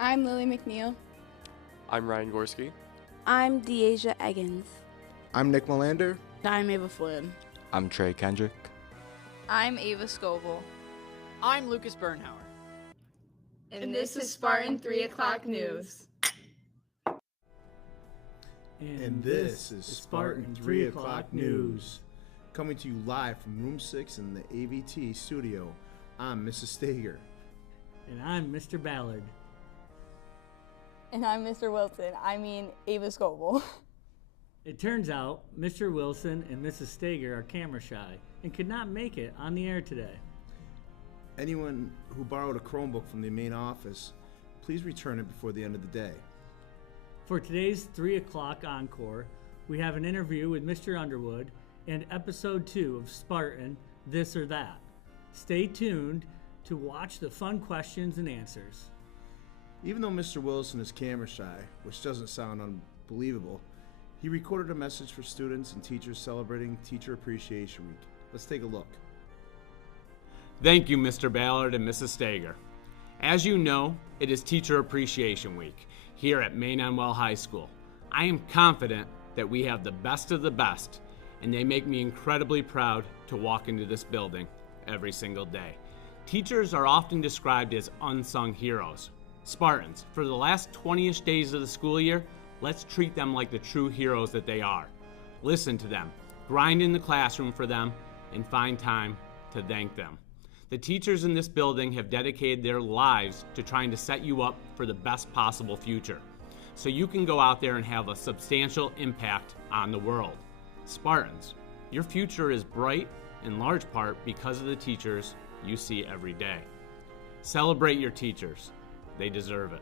I'm Lily McNeil. I'm Ryan Gorski. I'm Deasia Eggins. I'm Nick Melander. I'm Ava Flynn. I'm Trey Kendrick. I'm Ava Scoville. I'm Lucas Bernhauer. And this is Spartan 3 o'clock News. And this is Spartan 3 o'clock News. Coming to you live from Room 6 in the AVT studio. I'm Mrs. Stager. And I'm Mr. Ballard. And I'm Mr. Wilson. Ava Scoville. It turns out Mr. Wilson and Mrs. Stager are camera shy and could not make it on the air today. Anyone who borrowed a Chromebook from the main office, please return it before the end of the day. For today's 3 o'clock encore, we have an interview with Mr. Underwood and episode 2 of Spartan This or That. Stay tuned to watch the fun questions and answers. Even though Mr. Wilson is camera shy, which doesn't sound unbelievable, he recorded a message for students and teachers celebrating Teacher Appreciation Week. Let's take a look. Thank you, Mr. Ballard and Mrs. Stager. As you know, it is Teacher Appreciation Week here at Maynonwell High School. I am confident that we have the best of the best, and they make me incredibly proud to walk into this building every single day. Teachers are often described as unsung heroes. Spartans, for the last 20-ish days of the school year, let's treat them like the true heroes that they are. Listen to them, grind in the classroom for them, and find time to thank them. The teachers in this building have dedicated their lives to trying to set you up for the best possible future, so you can go out there and have a substantial impact on the world. Spartans, your future is bright in large part because of the teachers you see every day. Celebrate your teachers. They deserve it.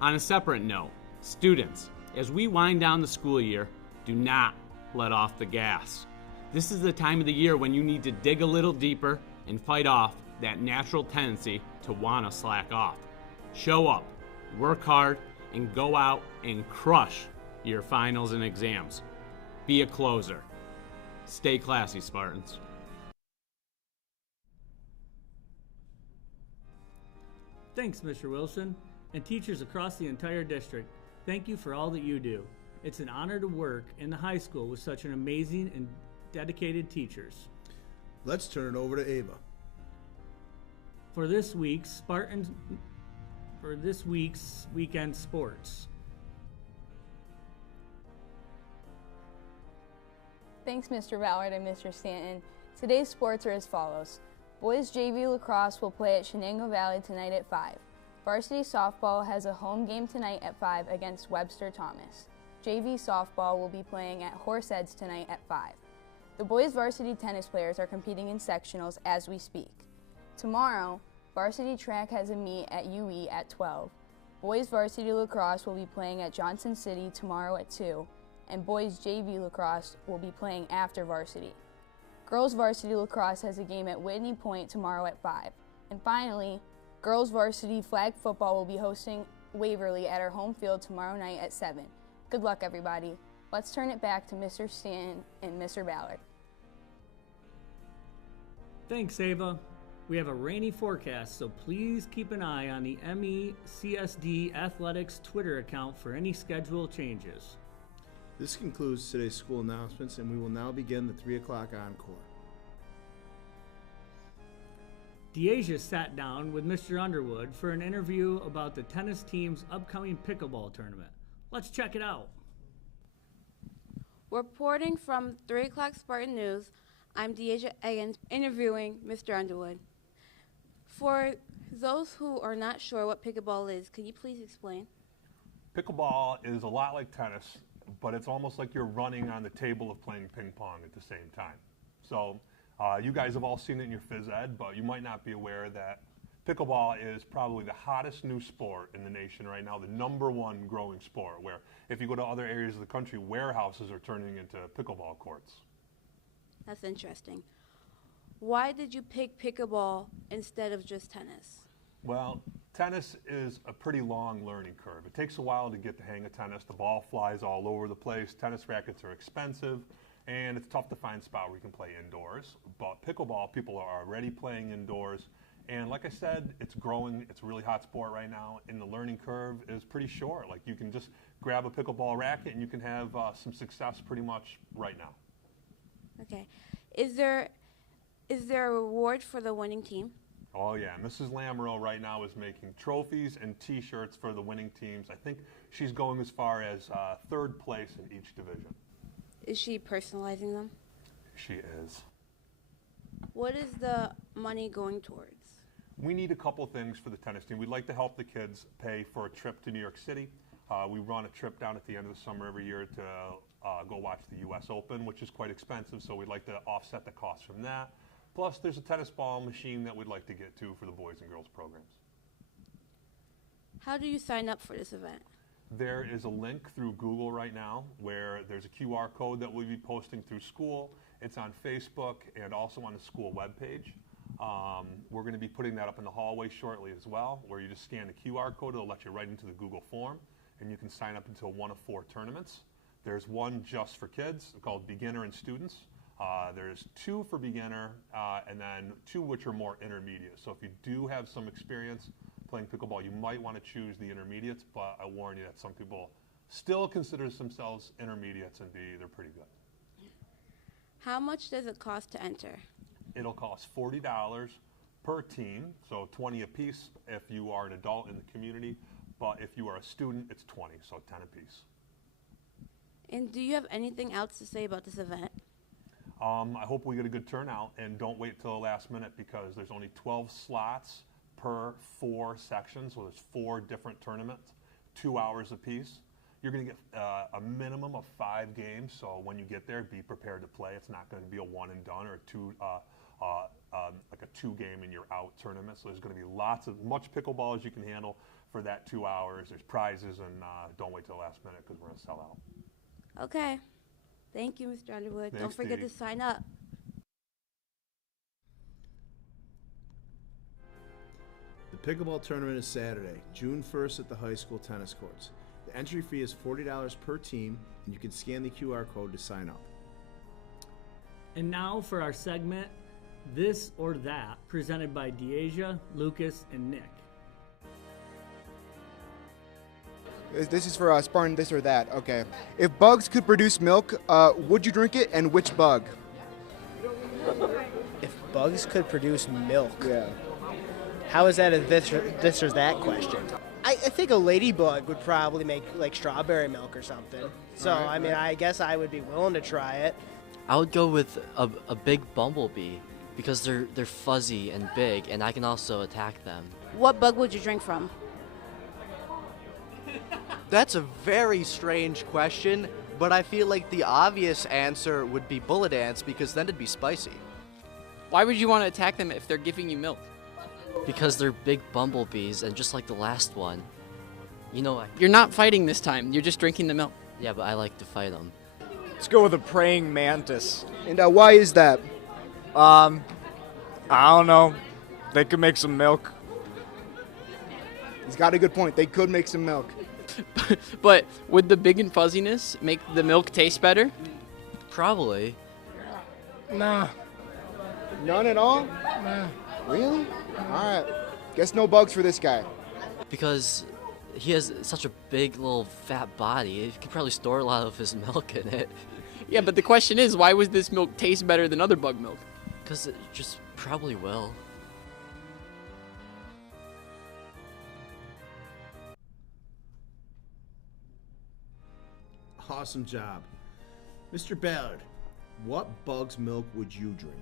On a separate note, students, as we wind down the school year, do not let off the gas. This is the time of the year when you need to dig a little deeper and fight off that natural tendency to want to slack off. Show up, work hard, and go out and crush your finals and exams. Be a closer. Stay classy, Spartans. Thanks, Mr. Wilson, and teachers across the entire district. Thank you for all that you do. It's an honor to work in the high school with such an amazing and dedicated teachers. Let's turn it over to Ava. For this week's weekend sports. Thanks, Mr. Ballard and Mr. Stanton. Today's sports are as follows. Boys JV lacrosse will play at Shenango Valley tonight at 5. Varsity softball has a home game tonight at 5 against Webster Thomas. JV softball will be playing at Horseheads tonight at 5. The boys varsity tennis players are competing in sectionals as we speak. Tomorrow, varsity track has a meet at UE at 12. Boys varsity lacrosse will be playing at Johnson City tomorrow at 2, and boys JV lacrosse will be playing after varsity. Girls varsity lacrosse has a game at Whitney Point tomorrow at 5. And finally, girls varsity flag football will be hosting Waverly at our home field tomorrow night at 7. Good luck, everybody. Let's turn it back to Mr. Stanton and Mr. Ballard. Thanks, Ava. We have a rainy forecast, so please keep an eye on the MECSD Athletics Twitter account for any schedule changes. This concludes today's school announcements, and we will now begin the 3 o'clock encore. Deasia sat down with Mr. Underwood for an interview about the tennis team's upcoming pickleball tournament. Let's check it out. Reporting from 3 o'clock Spartan News, I'm Deasia Eggins interviewing Mr. Underwood. For those who are not sure what pickleball is, can you please explain? Pickleball is a lot like tennis, but it's almost like you're running on the table of playing ping pong at the same time. So you guys have all seen it in your phys ed, but you might not be aware that pickleball is probably the hottest new sport in the nation right now, the #1 growing sport, where if you go to other areas of the country, warehouses are turning into pickleball courts. That's interesting. Why did you pick pickleball instead of just tennis? Well, tennis is a pretty long learning curve. It takes a while to get the hang of tennis. The ball flies all over the place. Tennis rackets are expensive, and it's tough to find a spot where you can play indoors. But pickleball, people are already playing indoors, And like I said, it's growing. It's a really hot sport right now, and the learning curve is pretty short. Like you can just grab a pickleball racket and you can have some success pretty much right now. Okay. Is there a reward for the winning team? Oh yeah, Mrs. Lamoureux right now is making trophies and T-shirts for the winning teams. I think she's going as far as third place in each division. Is she personalizing them? She is. What is the money going towards? We need a couple things for the tennis team. We'd like to help the kids pay for a trip to New York City. We run a trip down at the end of the summer every year to go watch the U.S. Open, which is quite expensive, so we'd like to offset the cost from that. Plus, there's a tennis ball machine that we'd like to get to for the boys and girls programs. How do you sign up for this event? There is a link through Google right now where there's a QR code that we'll be posting through school. It's on Facebook and also on the school webpage. We're going to be putting that up in the hallway shortly as well, where you just scan the QR code. It'll let you right into the Google form, and you can sign up until one of 4 tournaments. There's one just for kids called Beginner and Students. There's 2 for beginner, and then 2 which are more intermediate. So if you do have some experience playing pickleball, you might want to choose the intermediates, but I warn you that some people still consider themselves intermediates and they're pretty good. How much does it cost to enter? It'll cost $40 per team, so 20 apiece if you are an adult in the community, but if you are a student, it's 20, so 10 apiece. And do you have anything else to say about this event? I hope we get a good turnout, and don't wait till the last minute because there's only 12 slots per 4 sections, so there's 4 different tournaments, 2 hours apiece. You're going to get a minimum of 5 games, so when you get there, be prepared to play. It's not going to be a one and done or like a 2-game and you're out tournament. So there's going to be much pickleball as you can handle for that 2 hours. There's prizes, and don't wait till the last minute because we're going to sell out. Okay. Thank you, Mr. Underwood. Thanks, Don't forget Dee. to sign up. The pickleball tournament is Saturday, June 1st at the high school tennis courts. The entry fee is $40 per team, and you can scan the QR code to sign up. And now for our segment, This or That, presented by Deasia, Lucas, and Nick. This is for Spartan This or That. Okay. If bugs could produce milk, would you drink it, and which bug? If bugs could produce milk, Yeah. how is that a this or that question? I think a ladybug would probably make like strawberry milk or something. So, I mean, I guess I would be willing to try it. I would go with a big bumblebee because they're fuzzy and big, and I can also attack them. What bug would you drink from? That's a very strange question, but I feel like the obvious answer would be bullet ants because then it'd be spicy. Why would you want to attack them if they're giving you milk? Because they're big bumblebees, and just like the last one, you know. You're not fighting this time. You're just drinking the milk. Yeah, but I like to fight them. Let's go with a praying mantis. And why is that? I don't know. They could make some milk. He's got a good point. They could make some milk. But would the big and fuzziness make the milk taste better? Probably. Nah. None at all? Nah. Really? All right. Guess no bugs for this guy. Because he has such a big little fat body, he could probably store a lot of his milk in it. Yeah, but the question is, why would this milk taste better than other bug milk? Because it just probably will. Awesome job. Mr. Ballard, what bug's milk would you drink?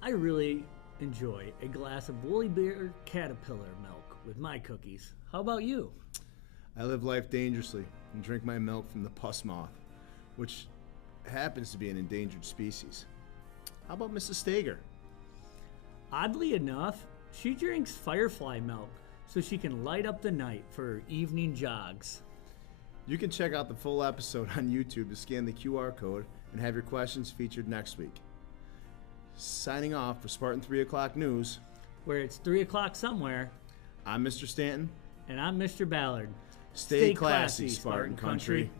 I really enjoy a glass of woolly bear caterpillar milk with my cookies. How about you? I live life dangerously and drink my milk from the puss moth, which happens to be an endangered species. How about Mrs. Stager? Oddly enough, she drinks firefly milk so she can light up the night for her evening jogs. You can check out the full episode on YouTube to scan the QR code and have your questions featured next week. Signing off for Spartan 3 O'Clock News, where it's 3 o'clock somewhere. I'm Mr. Stanton. And I'm Mr. Ballard. Stay classy, Spartan Country.